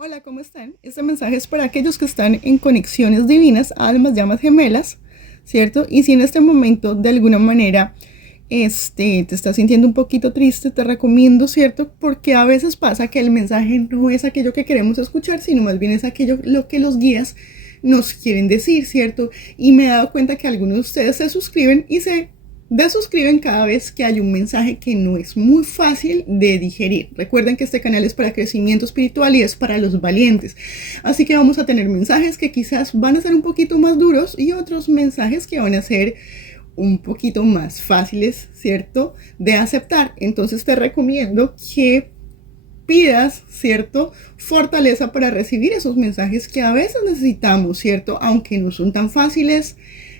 Hola, ¿cómo están? Este mensaje es para aquellos que están en conexiones divinas, almas, llamas gemelas, ¿cierto? Y si en este momento de alguna manera te estás sintiendo un poquito triste, te recomiendo, ¿cierto? Porque a veces pasa que el mensaje no es aquello que queremos escuchar, sino más bien es aquello lo que los guías nos quieren decir, ¿cierto? Y me he dado cuenta que algunos de ustedes se suscriben y se desuscriben cada vez que hay un mensaje que no es muy fácil de digerir. Recuerden que este canal es para crecimiento espiritual y es para los valientes. Así que vamos a tener mensajes que quizás van a ser un poquito más duros y otros mensajes que van a ser un poquito más fáciles, ¿cierto? De aceptar. Entonces te recomiendo que pidas, ¿cierto? Fortaleza para recibir esos mensajes que a veces necesitamos, ¿cierto? Aunque no son tan fáciles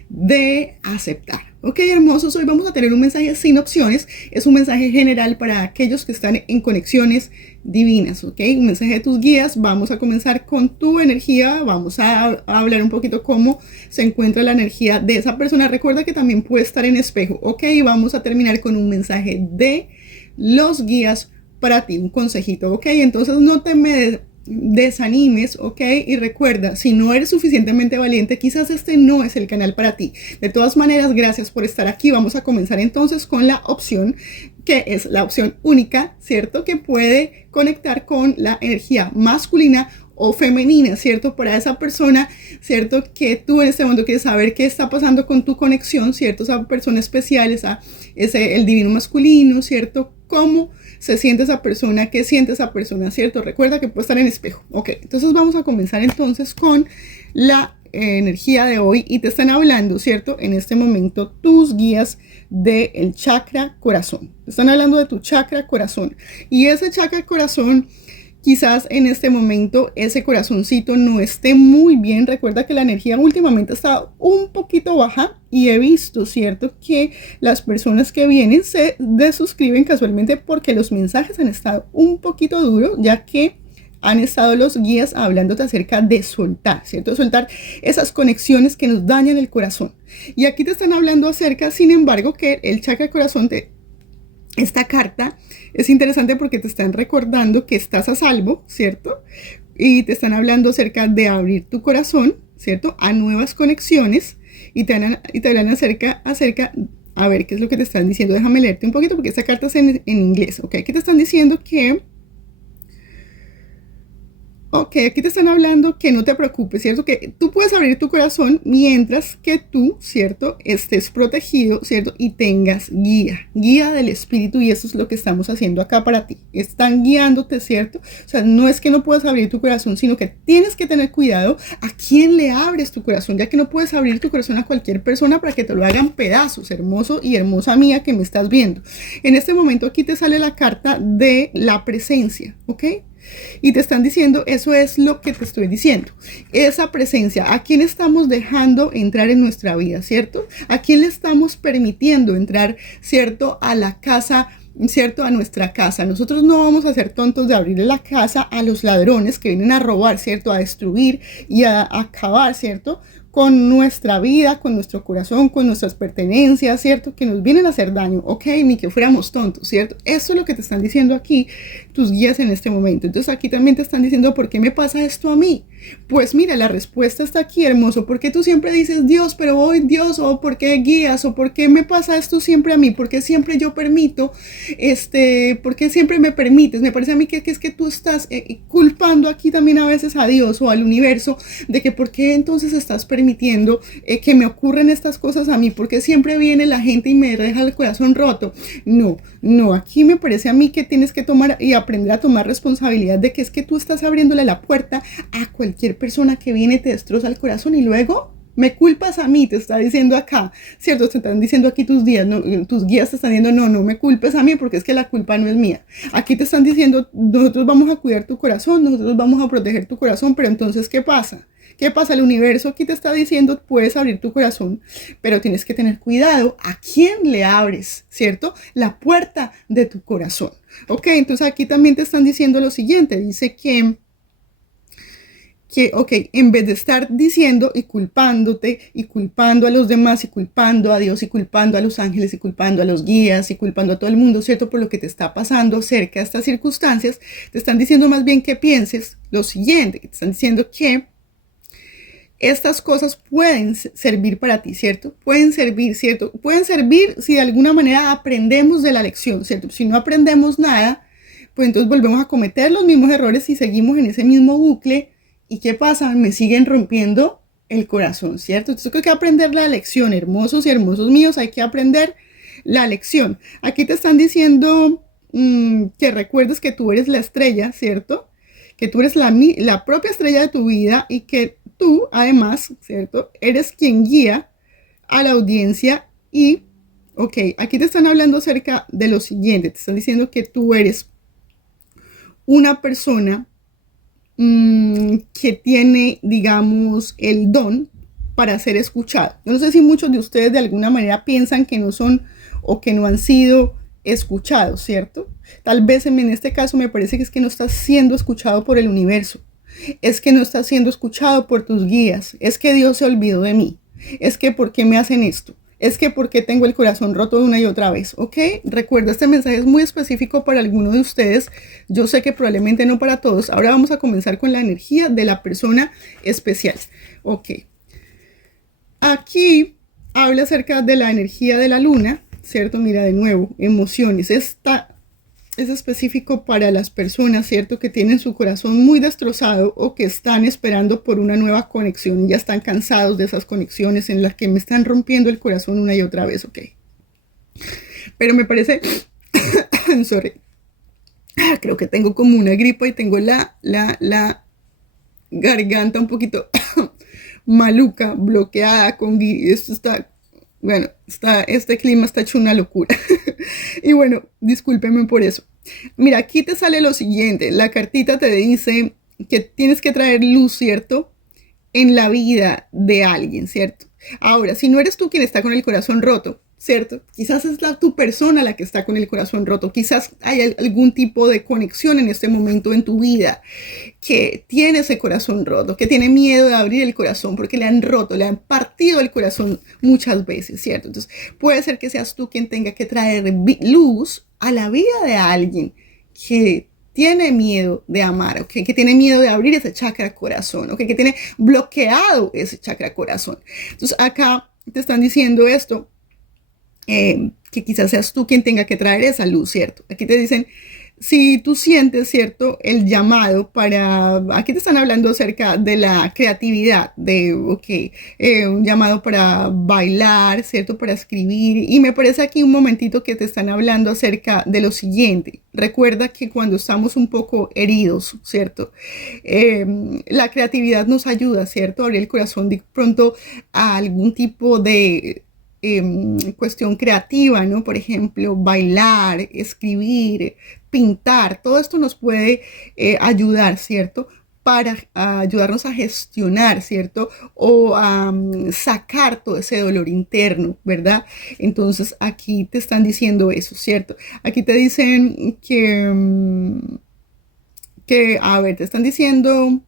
de aceptar. Ok, hermosos, hoy vamos a tener un mensaje sin opciones. Es un mensaje general para aquellos que están en conexiones divinas, ok, un mensaje de tus guías. Vamos a comenzar con tu energía, vamos a hablar un poquito cómo se encuentra la energía de esa persona. Recuerda que también puede estar en espejo, ok, vamos a terminar con un mensaje de los guías para ti, un consejito, ok, entonces no te me desanimes, ok, y recuerda, si no eres suficientemente valiente, quizás este no es el canal para ti. De todas maneras, gracias por estar aquí. Vamos a comenzar entonces con la opción que es la opción única, ¿cierto? Que puede conectar con la energía masculina o femenina, ¿cierto? Para esa persona, ¿cierto? Que tú en este momento quieres saber qué está pasando con tu conexión, ¿cierto? Esa persona especial, el divino masculino, ¿cierto? ¿Cómo se siente esa persona? ¿Qué siente esa persona? ¿Cierto? Recuerda que puede estar en espejo. Ok, entonces vamos a comenzar entonces con la energía de hoy y te están hablando, ¿cierto? En este momento tus guías del chakra corazón. Te están hablando de tu chakra corazón. Y ese chakra corazón, quizás en este momento ese corazoncito no esté muy bien. Recuerda que la energía últimamente está un poquito baja y he visto, ¿cierto? Que las personas que vienen se desuscriben casualmente porque los mensajes han estado un poquito duros, ya que han estado los guías hablándote acerca de soltar, ¿cierto? Soltar esas conexiones que nos dañan el corazón. Y aquí te están hablando acerca, sin embargo, que el chakra corazón esta carta es interesante porque te están recordando que estás a salvo, ¿cierto? Y te están hablando acerca de abrir tu corazón, ¿cierto? A nuevas conexiones y te hablan acerca, a ver, ¿qué es lo que te están diciendo? Déjame leerte un poquito porque esta carta es en inglés, ¿ok? Aquí te están diciendo que ok, aquí te están hablando que no te preocupes, ¿cierto? Que tú puedes abrir tu corazón mientras que tú, ¿cierto? Estés protegido, ¿cierto? Y tengas guía del espíritu, y eso es lo que estamos haciendo acá para ti. Están guiándote, ¿cierto? O sea, no es que no puedas abrir tu corazón, sino que tienes que tener cuidado a quién le abres tu corazón, ya que no puedes abrir tu corazón a cualquier persona para que te lo hagan pedazos, hermoso y hermosa mía que me estás viendo. En este momento aquí te sale la carta de la presencia, ¿ok? Y te están diciendo, eso es lo que te estoy diciendo, esa presencia, a quién estamos dejando entrar en nuestra vida, ¿cierto? A quién le estamos permitiendo entrar, ¿cierto? A la casa, ¿cierto? A nuestra casa. Nosotros no vamos a ser tontos de abrirle la casa a los ladrones que vienen a robar, ¿cierto? A destruir y a acabar, ¿cierto? Con nuestra vida, con nuestro corazón, con nuestras pertenencias, ¿cierto? Que nos vienen a hacer daño, ¿ok? Ni que fuéramos tontos, ¿cierto? Eso es lo que te están diciendo aquí tus guías en este momento. Entonces aquí también te están diciendo, ¿por qué me pasa esto a mí? Pues mira, la respuesta está aquí, hermoso. ¿Por qué tú siempre dices Dios, pero hoy Dios? ¿O por qué guías? ¿O por qué me pasa esto siempre a mí? ¿Por qué siempre yo permito? ¿Por qué siempre me permites? Me parece a mí que es que tú estás culpando aquí también a veces a Dios o al universo de que por qué entonces estás permitiendo que me ocurren estas cosas a mí, porque siempre viene la gente y me deja el corazón roto. No, aquí me parece a mí que tienes que tomar y aprender a tomar responsabilidad de que es que tú estás abriéndole la puerta a cualquier persona que viene y te destroza el corazón y luego me culpas a mí, te está diciendo acá, ¿cierto? Te están diciendo aquí tus guías, no, tus guías te están diciendo, no me culpes a mí porque es que la culpa no es mía. Aquí te están diciendo, nosotros vamos a cuidar tu corazón, nosotros vamos a proteger tu corazón, pero entonces, ¿qué pasa? ¿Qué pasa? El universo aquí te está diciendo, puedes abrir tu corazón, pero tienes que tener cuidado a quién le abres, ¿cierto? La puerta de tu corazón. Ok, entonces aquí también te están diciendo lo siguiente, dice que que, ok, en vez de estar diciendo y culpándote y culpando a los demás y culpando a Dios y culpando a los ángeles y culpando a los guías y culpando a todo el mundo, ¿cierto? Por lo que te está pasando cerca de estas circunstancias, te están diciendo más bien que pienses lo siguiente, te están diciendo que estas cosas pueden servir para ti, ¿cierto? Pueden servir, ¿cierto? Pueden servir si de alguna manera aprendemos de la lección, ¿cierto? Si no aprendemos nada, pues entonces volvemos a cometer los mismos errores y seguimos en ese mismo bucle. ¿Y qué pasa? Me siguen rompiendo el corazón, ¿cierto? Entonces hay que aprender la lección, hermosos y hermosos míos, hay que aprender la lección. Aquí te están diciendo que recuerdes que tú eres la estrella, ¿cierto? Que tú eres la propia estrella de tu vida y que tú, además, ¿cierto? Eres quien guía a la audiencia y, ok, aquí te están hablando acerca de lo siguiente, te están diciendo que tú eres una persona que tiene, digamos, el don para ser escuchado. Yo no sé si muchos de ustedes de alguna manera piensan que no son o que no han sido escuchados, ¿cierto? Tal vez en este caso me parece que es que no estás siendo escuchado por el universo. Es que no estás siendo escuchado por tus guías. Es que Dios se olvidó de mí. Es que ¿por qué me hacen esto? Es que ¿por qué tengo el corazón roto una y otra vez? ¿Ok? Recuerda, este mensaje es muy específico para alguno de ustedes. Yo sé que probablemente no para todos. Ahora vamos a comenzar con la energía de la persona especial. Ok. Aquí habla acerca de la energía de la luna, ¿cierto? Mira, de nuevo, emociones. Esta es específico para las personas, ¿cierto? Que tienen su corazón muy destrozado o que están esperando por una nueva conexión y ya están cansados de esas conexiones en las que me están rompiendo el corazón una y otra vez, ¿ok? Pero me parece, sorry, creo que tengo como una gripa y tengo la garganta un poquito maluca, bloqueada, esto está... Bueno, este clima está hecho una locura. Y bueno, discúlpeme por eso. Mira, aquí te sale lo siguiente. La cartita te dice que tienes que traer luz, ¿cierto? En la vida de alguien, ¿cierto? Ahora, si no eres tú quien está con el corazón roto, ¿cierto? Quizás es tu persona la que está con el corazón roto. Quizás hay algún tipo de conexión en este momento en tu vida que tiene ese corazón roto, que tiene miedo de abrir el corazón porque le han roto, le han partido el corazón muchas veces, ¿cierto? Entonces, puede ser que seas tú quien tenga que traer luz a la vida de alguien que tiene miedo de amar, ¿okay? Que tiene miedo de abrir ese chakra corazón, ¿okay? Que tiene bloqueado ese chakra corazón. Entonces, acá te están diciendo esto, que quizás seas tú quien tenga que traer esa luz, ¿cierto? Aquí te dicen, si tú sientes, ¿cierto? El llamado para, aquí te están hablando acerca de la creatividad, de, un llamado para bailar, ¿cierto? Para escribir. Y me parece aquí un momentito que te están hablando acerca de lo siguiente. Recuerda que cuando estamos un poco heridos, ¿cierto? La creatividad nos ayuda, ¿cierto? A abrir el corazón de pronto a algún tipo de cuestión creativa, ¿no? Por ejemplo, bailar, escribir, pintar, todo esto nos puede ayudar, ¿cierto? Para ayudarnos a gestionar, ¿cierto? O a sacar todo ese dolor interno, ¿verdad? Entonces aquí te están diciendo eso, ¿cierto? Aquí te dicen a ver, te están diciendo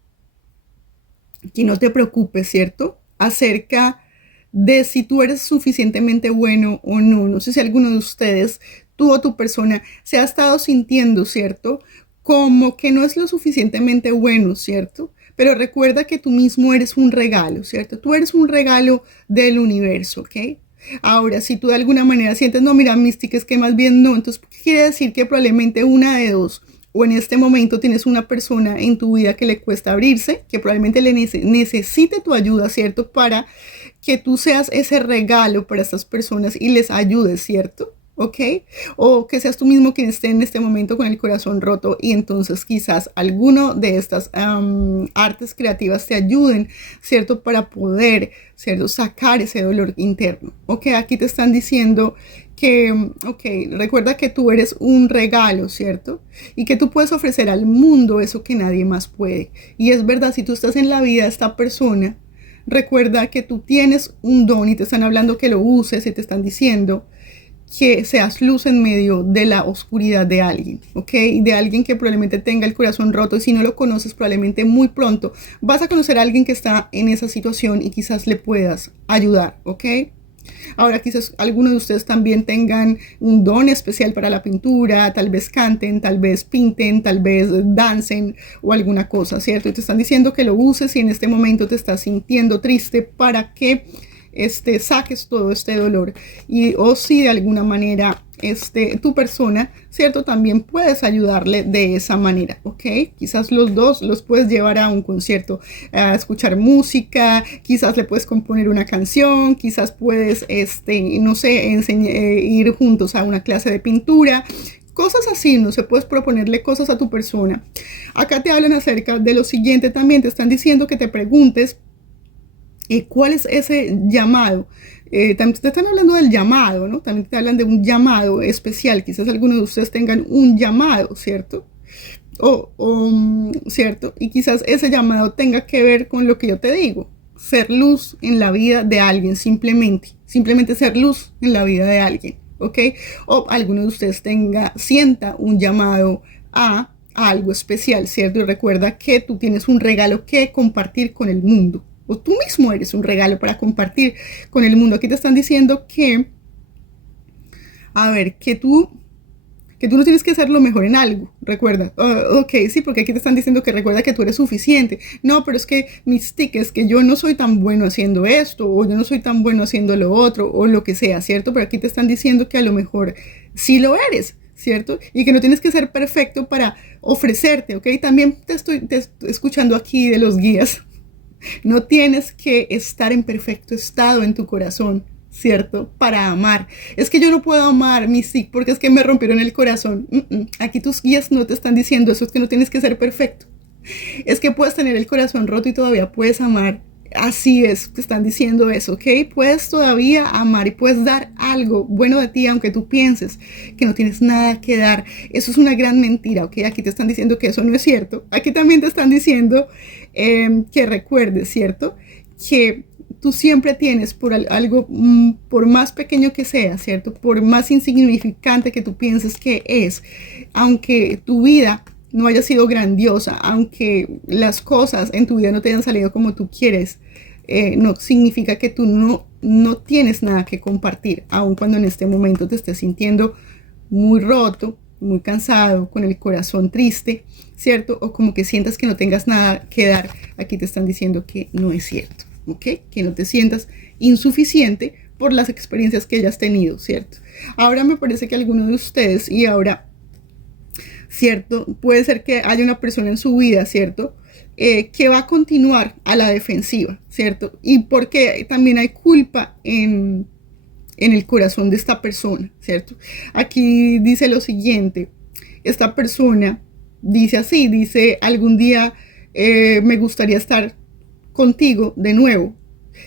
que no te preocupes, ¿cierto? Acerca de si tú eres suficientemente bueno o no. No sé si alguno de ustedes, tú o tu persona, se ha estado sintiendo, ¿cierto? Como que no es lo suficientemente bueno, ¿cierto? Pero recuerda que tú mismo eres un regalo, ¿cierto? Tú eres un regalo del universo, ¿ok? Ahora, si tú de alguna manera sientes, no, mira, Mística, es que más bien no, entonces quiere decir que probablemente una de dos, o en este momento tienes una persona en tu vida que le cuesta abrirse, que probablemente necesite tu ayuda, ¿cierto? Para que tú seas ese regalo para estas personas y les ayudes, ¿cierto? ¿Ok? O que seas tú mismo quien esté en este momento con el corazón roto y entonces quizás alguno de estas artes creativas te ayuden, ¿cierto? Para poder, ¿cierto? Sacar ese dolor interno. ¿Ok? Aquí te están diciendo que, ok, recuerda que tú eres un regalo, ¿cierto? Y que tú puedes ofrecer al mundo eso que nadie más puede. Y es verdad, si tú estás en la vida de esta persona, recuerda que tú tienes un don y te están hablando que lo uses y te están diciendo que seas luz en medio de la oscuridad de alguien, ¿ok? De alguien que probablemente tenga el corazón roto, y si no lo conoces, probablemente muy pronto vas a conocer a alguien que está en esa situación y quizás le puedas ayudar, ¿ok? Ahora quizás algunos de ustedes también tengan un don especial para la pintura, tal vez canten, tal vez pinten, tal vez dancen o alguna cosa, ¿cierto? Y te están diciendo que lo uses y en este momento te estás sintiendo triste para que saques todo este dolor. Y o si de alguna manera tu persona, ¿cierto? También puedes ayudarle de esa manera, ¿ok? Quizás los dos los puedes llevar a un concierto, a escuchar música, quizás le puedes componer una canción, quizás puedes, no sé, ir juntos a una clase de pintura, cosas así, no sé, puedes proponerle cosas a tu persona. Acá te hablan acerca de lo siguiente también, te están diciendo que te preguntes ¿cuál es ese llamado? También te están hablando del llamado, ¿no? También te hablan de un llamado especial. Quizás algunos de ustedes tengan un llamado, ¿cierto? ¿Cierto? Y quizás ese llamado tenga que ver con lo que yo te digo. Ser luz en la vida de alguien, simplemente. Simplemente ser luz en la vida de alguien, ¿ok? O alguno de ustedes sienta un llamado a algo especial, ¿cierto? Y recuerda que tú tienes un regalo que compartir con el mundo. O tú mismo eres un regalo para compartir con el mundo. Aquí te están diciendo que, a ver, que tú no tienes que hacer lo mejor en algo, recuerda. Ok, sí, porque aquí te están diciendo que recuerda que tú eres suficiente. No, pero es que mis tickets, que yo no soy tan bueno haciendo esto, o yo no soy tan bueno haciendo lo otro, o lo que sea, ¿cierto? Pero aquí te están diciendo que a lo mejor sí lo eres, ¿cierto? Y que no tienes que ser perfecto para ofrecerte, ¿ok? También te estoy escuchando aquí de los guías. No tienes que estar en perfecto estado en tu corazón, ¿cierto? Para amar. Es que yo no puedo amar mi sí porque es que me rompieron el corazón. Aquí tus guías no te están diciendo eso, es que no tienes que ser perfecto. Es que puedes tener el corazón roto y todavía puedes amar. Así es, te están diciendo eso, ¿ok? Puedes todavía amar y puedes dar algo bueno de ti, aunque tú pienses que no tienes nada que dar. Eso es una gran mentira, ¿ok? Aquí te están diciendo que eso no es cierto. Aquí también te están diciendo que recuerdes, ¿cierto? Que tú siempre tienes por algo, por más pequeño que sea, ¿cierto? Por más insignificante que tú pienses que es, aunque tu vida no haya sido grandiosa, aunque las cosas en tu vida no te hayan salido como tú quieres, no significa que tú no tienes nada que compartir, aun cuando en este momento te estés sintiendo muy roto, muy cansado, con el corazón triste, ¿cierto? O como que sientas que no tengas nada que dar. Aquí te están diciendo que no es cierto, ¿ok? Que no te sientas insuficiente por las experiencias que hayas tenido, ¿cierto? Ahora me parece que alguno de ustedes, y ahora, ¿cierto? Puede ser que haya una persona en su vida, ¿cierto? Que va a continuar a la defensiva, ¿cierto? Y porque también hay culpa en el corazón de esta persona, ¿cierto? Aquí dice lo siguiente, esta persona dice así, dice, algún día me gustaría estar contigo de nuevo.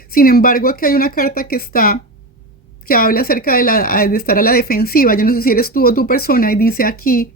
Sin embargo, aquí hay una carta que habla acerca de estar a la defensiva. Yo no sé si eres tú o tu persona, y dice aquí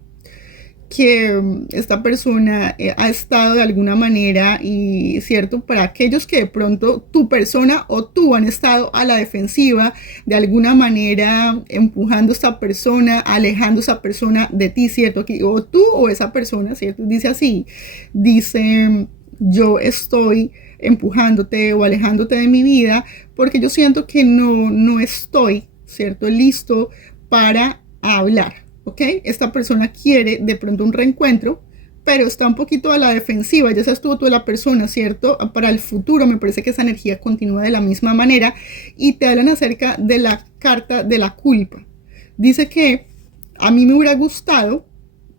que esta persona ha estado de alguna manera, y cierto, para aquellos que de pronto tu persona o tú han estado a la defensiva, de alguna manera empujando a esta persona, alejando a esa persona de ti, cierto, aquí, o tú o esa persona, cierto, dice así, dice, yo estoy empujándote o alejándote de mi vida porque yo siento que no estoy, cierto, listo para hablar. ¿Ok? Esta persona quiere de pronto un reencuentro, pero está un poquito a la defensiva. Ya sabes tú la persona, ¿cierto? Para el futuro me parece que esa energía continúa de la misma manera, y te hablan acerca de la carta de la culpa. Dice que a mí me hubiera gustado,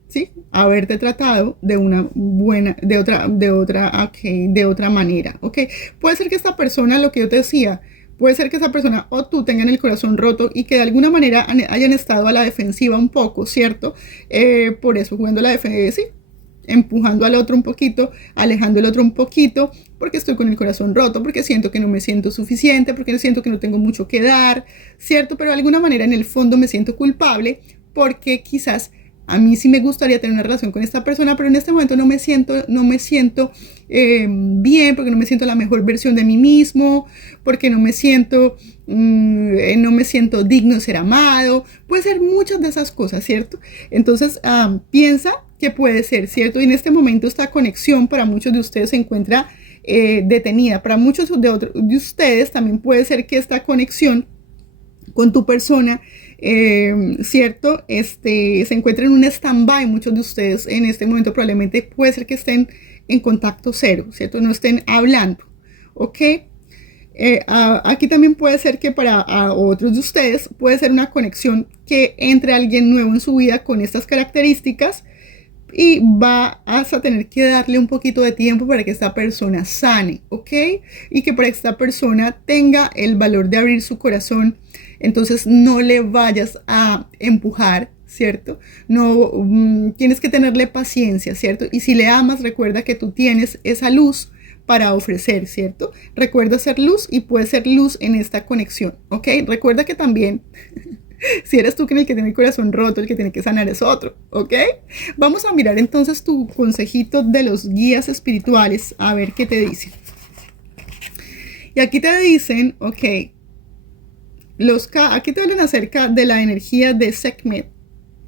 ¿sí? Haberte tratado de una buena, de otra manera, ¿ok? Puede ser que esta persona, lo que yo te decía, puede ser que esa persona o tú tengan el corazón roto y que de alguna manera hayan estado a la defensiva un poco, ¿cierto? Por eso, jugando la defensiva, sí, empujando al otro un poquito, alejando al otro un poquito, porque estoy con el corazón roto, porque siento que no me siento suficiente, porque siento que no tengo mucho que dar, ¿cierto? Pero de alguna manera en el fondo me siento culpable porque quizás a mí sí me gustaría tener una relación con esta persona, pero en este momento no me siento bien, porque no me siento la mejor versión de mí mismo, porque no me siento digno de ser amado. Puede ser muchas de esas cosas, ¿cierto? Entonces, piensa que puede ser, ¿cierto? Y en este momento esta conexión para muchos de ustedes se encuentra detenida. Para muchos de ustedes también puede ser que esta conexión con tu persona, ¿cierto? Se encuentra en un stand-by. Muchos de ustedes en este momento probablemente puede ser que estén en contacto cero, ¿cierto? No estén hablando, ¿ok? Aquí también puede ser que para otros de ustedes puede ser una conexión que entre alguien nuevo en su vida con estas características y vas a tener que darle un poquito de tiempo para que esta persona sane, ¿ok? Y que para que esta persona tenga el valor de abrir su corazón. Entonces no le vayas a empujar, ¿cierto? No, tienes que tenerle paciencia, ¿cierto? Y si le amas, recuerda que tú tienes esa luz para ofrecer, ¿cierto? Recuerda ser luz y puedes ser luz en esta conexión, ¿ok? Recuerda que también si eres tú el que tiene el corazón roto, el que tiene que sanar es otro, ¿ok? Vamos a mirar entonces tu consejito de los guías espirituales, a ver qué te dicen. Y aquí te dicen, ok, aquí te hablan acerca de la energía de Sekhmet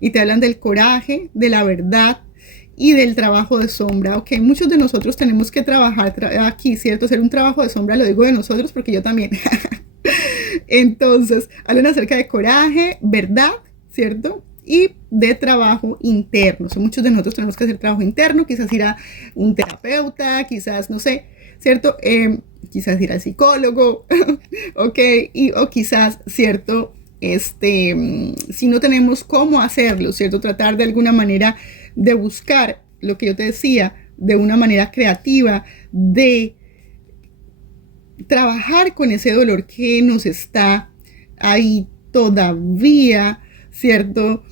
y te hablan del coraje, de la verdad y del trabajo de sombra, ok. Muchos de nosotros tenemos que trabajar aquí, ¿cierto? Hacer un trabajo de sombra, lo digo de nosotros porque yo también. Entonces, hablan acerca de coraje, verdad, ¿cierto? Y de trabajo interno. Muchos de nosotros tenemos que hacer trabajo interno, quizás ir a un terapeuta, quizás, no sé, ¿cierto? Quizás ir al psicólogo, ¿ok? O quizás, ¿cierto? Si no tenemos cómo hacerlo, ¿cierto? Tratar de alguna manera de buscar lo que yo te decía, de una manera creativa, de trabajar con ese dolor que nos está ahí todavía, ¿cierto?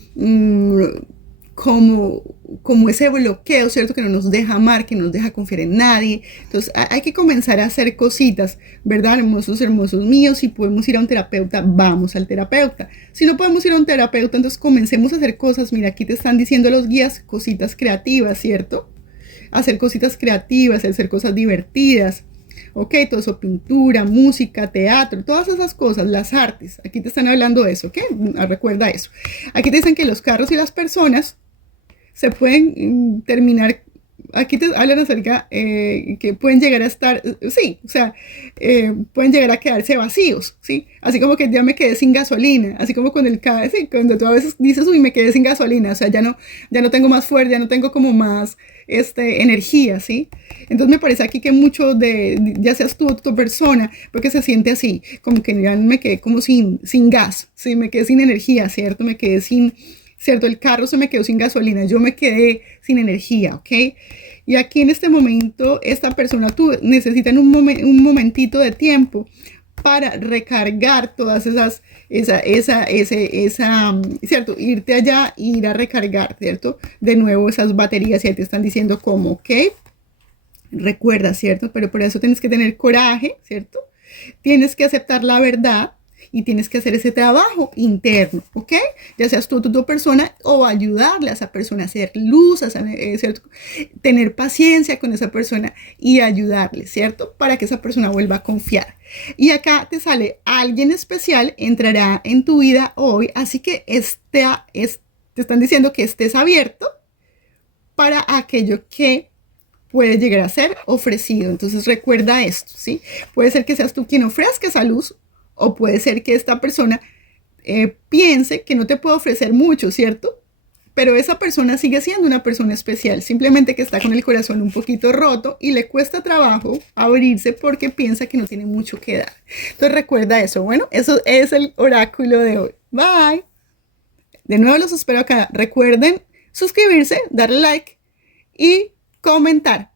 Como ese bloqueo, ¿cierto? Que no nos deja amar, que no nos deja confiar en nadie. Entonces hay que comenzar a hacer cositas, ¿verdad? Hermosos, hermosos míos. Si podemos ir a un terapeuta, vamos al terapeuta. Si no podemos ir a un terapeuta, entonces comencemos a hacer cosas. Mira, aquí te están diciendo los guías, cositas creativas, ¿cierto? Hacer cositas creativas, hacer cosas divertidas. Ok, todo eso, pintura, música, teatro, todas esas cosas, las artes. Aquí te están hablando de eso, ¿ok? Recuerda eso. Aquí te dicen que los carros y las personas se pueden terminar. Aquí te hablan acerca que pueden llegar a estar, sí, o sea, pueden llegar a quedarse vacíos, ¿sí? Así como que ya me quedé sin gasolina, así como con el carro, sí, cuando tú a veces dices, uy, me quedé sin gasolina, o sea, ya no tengo más fuerza, ya no tengo como más energía, ¿sí? Entonces me parece aquí que mucho ya seas tú o tu persona, porque se siente así, como que ya me quedé como sin gas, ¿sí? Me quedé sin energía, ¿cierto? Me quedé sin, ¿cierto? El carro se me quedó sin gasolina, yo me quedé sin energía, ¿ok? Y aquí en este momento, esta persona, tú necesitas un momentito de tiempo para recargar todas ¿cierto? Irte allá e ir a recargar, ¿cierto? De nuevo esas baterías y ahí te están diciendo cómo, ¿ok? Recuerda, ¿cierto? Pero por eso tienes que tener coraje, ¿cierto? Tienes que aceptar la verdad y tienes que hacer ese trabajo interno, ¿ok? Ya seas tú tu persona o ayudarle a esa persona a hacer luz, ¿cierto? Tener paciencia con esa persona y ayudarle, ¿cierto? Para que esa persona vuelva a confiar. Y acá te sale alguien especial, entrará en tu vida hoy, así que te están diciendo que estés abierto para aquello que puede llegar a ser ofrecido. Entonces recuerda esto, ¿sí? Puede ser que seas tú quien ofrezca esa luz o puede ser que esta persona piense que no te puede ofrecer mucho, ¿cierto? Pero esa persona sigue siendo una persona especial, simplemente que está con el corazón un poquito roto y le cuesta trabajo abrirse porque piensa que no tiene mucho que dar. Entonces recuerda eso. Bueno, eso es el oráculo de hoy. Bye. De nuevo los espero acá. Recuerden suscribirse, darle like y comentar.